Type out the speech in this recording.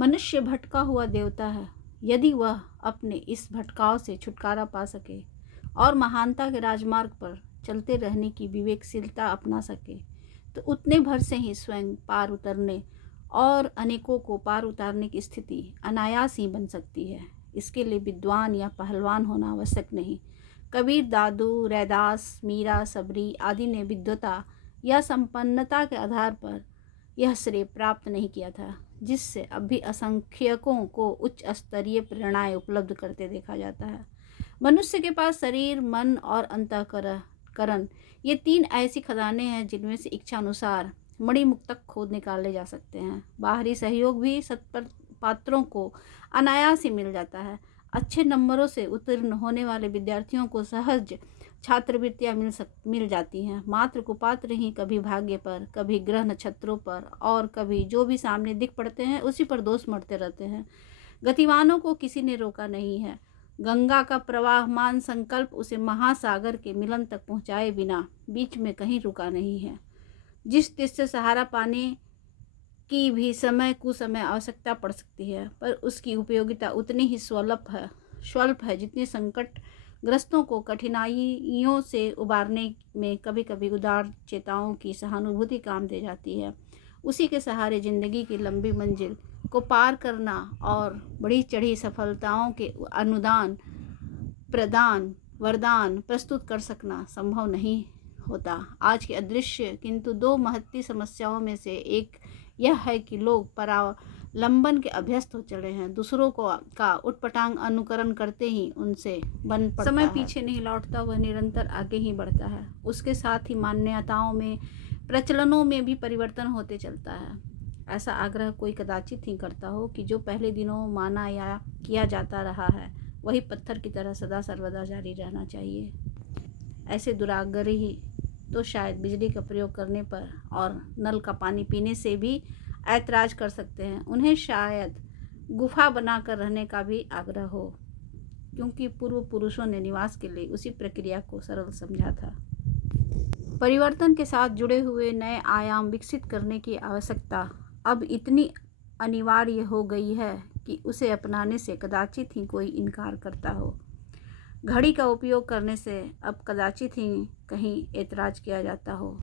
मनुष्य भटका हुआ देवता है। यदि वह अपने इस भटकाव से छुटकारा पा सके और महानता के राजमार्ग पर चलते रहने की विवेकशीलता अपना सके तो उतने भर से ही स्वयं पार उतरने और अनेकों को पार उतारने की स्थिति अनायास ही बन सकती है। इसके लिए विद्वान या पहलवान होना आवश्यक नहीं। कबीर, दादू, रैदास, मीरा, सबरी आदि ने विद्वता या संपन्नता के आधार पर यह श्रेय प्राप्त नहीं किया था, जिससे अब भी असंख्यकों को उच्च स्तरीय प्रेरणाएं उपलब्ध करते देखा जाता है। मनुष्य के पास शरीर, मन और अंतःकरण ये तीन ऐसी खजाने हैं जिनमें से इच्छा अनुसार मणिमुक्तक खोद निकाले जा सकते हैं। बाहरी सहयोग भी सत्पात्रों को अनायास ही मिल जाता है। अच्छे नंबरों से उत्तीर्ण होने वाले विद्यार्थियों को सहज छात्रवृत्तियां मिल जाती हैं। मात्र कुपात्र ही कभी भाग्य पर, कभी ग्रह नक्षत्रों पर और कभी जो भी सामने दिख पड़ते हैं उसी पर दोष मढ़ते रहते हैं। गतिवानों को किसी ने रोका नहीं है। गंगा का प्रवाहमान संकल्प उसे महासागर के मिलन तक पहुंचाए बिना बीच में कहीं रुका नहीं है। जिस देश से सहारा पाने की भी समय कुसमय आवश्यकता पड़ सकती है, पर उसकी उपयोगिता उतनी ही स्वल्प है जितनी संकटग्रस्तों को कठिनाइयों से उबारने में कभी कभी उदार चेताओं की सहानुभूति काम दे जाती है। उसी के सहारे जिंदगी की लंबी मंजिल को पार करना और बढ़ी चढ़ी सफलताओं के अनुदान, प्रदान, वरदान प्रस्तुत कर सकना संभव नहीं होता। आज के अदृश्य किंतु दो महत्ती समस्याओं में से एक यह है कि लोग परावलंबन के अभ्यस्त हो चले हैं। दूसरों का उटपटांग अनुकरण करते ही उनसे बन पड़ता समय है। पीछे नहीं लौटता, वह निरंतर आगे ही बढ़ता है। उसके साथ ही मान्यताओं में, प्रचलनों में भी परिवर्तन होते चलता है। ऐसा आग्रह कोई कदाचित ही करता हो कि जो पहले दिनों माना या किया जाता रहा है वही पत्थर की तरह सदा सर्वदा जारी रहना चाहिए। ऐसे दुराग्रही तो शायद बिजली का प्रयोग करने पर और नल का पानी पीने से भी ऐतराज कर सकते हैं। उन्हें शायद गुफा बनाकर रहने का भी आग्रह हो, क्योंकि पूर्व पुरुषों ने निवास के लिए उसी प्रक्रिया को सरल समझा था। परिवर्तन के साथ जुड़े हुए नए आयाम विकसित करने की आवश्यकता अब इतनी अनिवार्य हो गई है कि उसे अपनाने से कदाचित ही कोई इनकार करता हो। घड़ी का उपयोग करने से अब कदाचित ही कहीं ऐतराज किया जाता हो।